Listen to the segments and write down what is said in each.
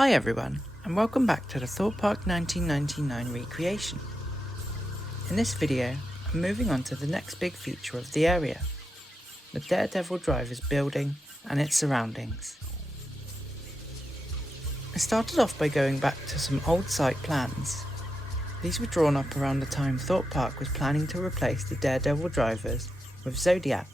Hi everyone, and welcome back to the Thorpe Park 1999 recreation. In this video, I'm moving on to the next big feature of the area, the Daredevil Drivers building and its surroundings. I started off by going back to some old site plans. These were drawn up around the time Thorpe Park was planning to replace the Daredevil Drivers with Zodiac.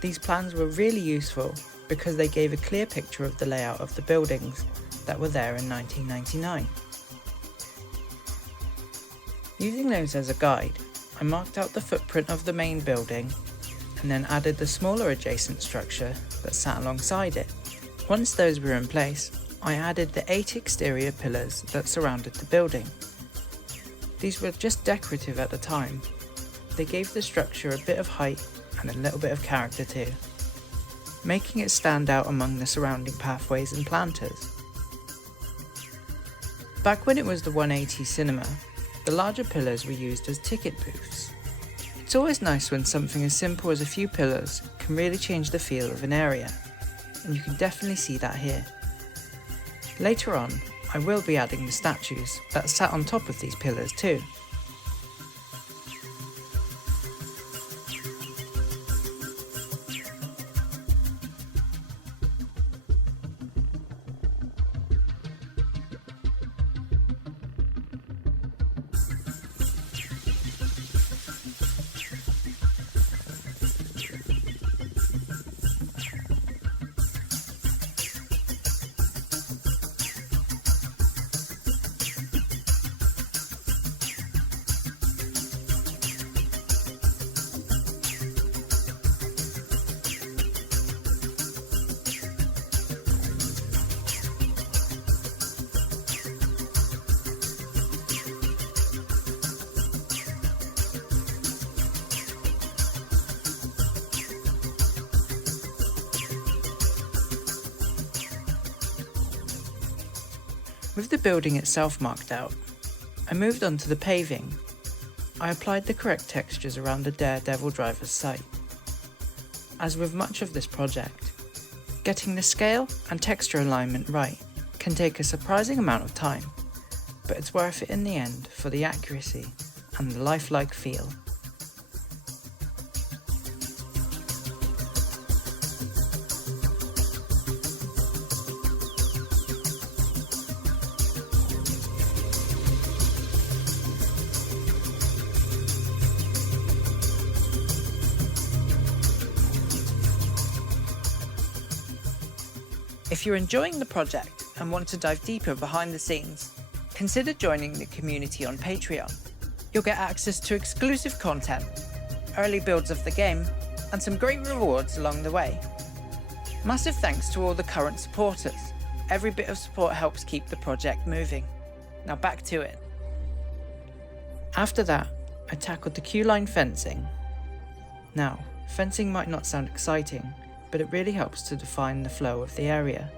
These plans were really useful because they gave a clear picture of the layout of the buildings that were there in 1999. Using those as a guide, I marked out the footprint of the main building and then added the smaller adjacent structure that sat alongside it. Once those were in place, I added the 8 exterior pillars that surrounded the building. These were just decorative at the time. They gave the structure a bit of height and a little bit of character too, making it stand out among the surrounding pathways and planters. Back when it was the 180 cinema, the larger pillars were used as ticket booths. It's always nice when something as simple as a few pillars can really change the feel of an area, and you can definitely see that here. Later on, I will be adding the statues that sat on top of these pillars too. With the building itself marked out, I moved on to the paving. I applied the correct textures around the Daredevil Driver's site. As with much of this project, getting the scale and texture alignment right can take a surprising amount of time, but it's worth it in the end for the accuracy and the lifelike feel. If you're enjoying the project and want to dive deeper behind the scenes, consider joining the community on Patreon. You'll get access to exclusive content, early builds of the game, and some great rewards along the way. Massive thanks to all the current supporters. Every bit of support helps keep the project moving. Now back to it. After that, I tackled the queue-line fencing. Now, fencing might not sound exciting, but it really helps to define the flow of the area.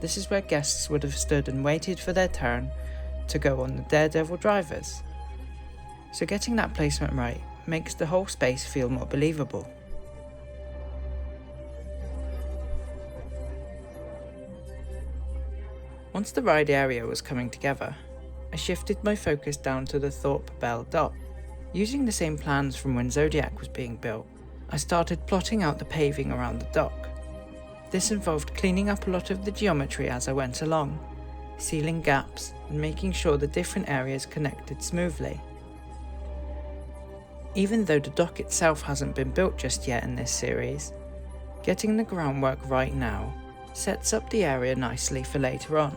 This is where guests would have stood and waited for their turn to go on the Daredevil Drivers. So getting that placement right makes the whole space feel more believable. Once the ride area was coming together, I shifted my focus down to the Thorpe Belle dock. Using the same plans from when Zodiac was being built, I started plotting out the paving around the dock. This involved cleaning up a lot of the geometry as I went along, sealing gaps and making sure the different areas connected smoothly. Even though the dock itself hasn't been built just yet in this series, getting the groundwork right now sets up the area nicely for later on.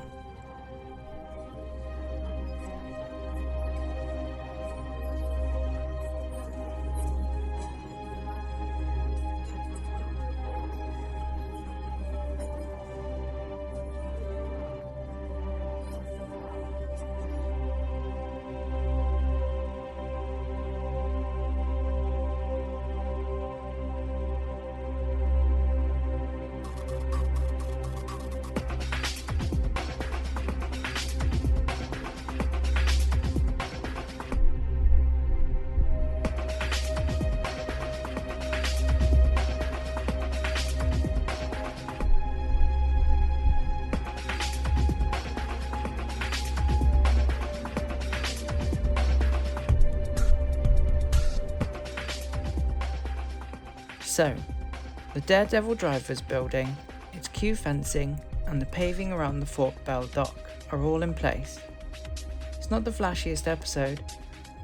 So, the Daredevil Drivers building, its queue fencing and the paving around the Thorpe Belle dock are all in place. It's not the flashiest episode,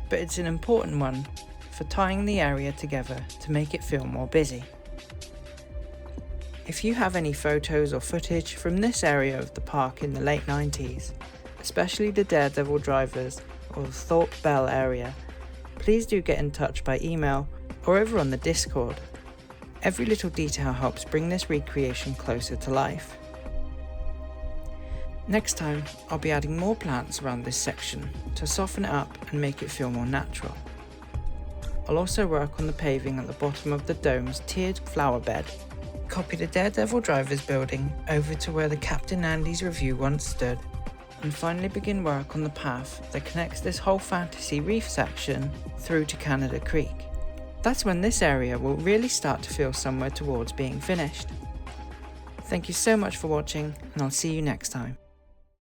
but it's an important one for tying the area together to make it feel more busy. If you have any photos or footage from this area of the park in the late 90s, especially the Daredevil Drivers or the Thorpe Belle area, please do get in touch by email or over on the Discord. Every little detail helps bring this recreation closer to life. Next time, I'll be adding more plants around this section to soften it up and make it feel more natural. I'll also work on the paving at the bottom of the dome's tiered flower bed. Copy the Daredevil Drivers building over to where the Captain Andy's Revue once stood, and finally begin work on the path that connects this whole Fantasy Reef section through to Canada Creek. That's when this area will really start to feel somewhere towards being finished. Thank you so much for watching, and I'll see you next time.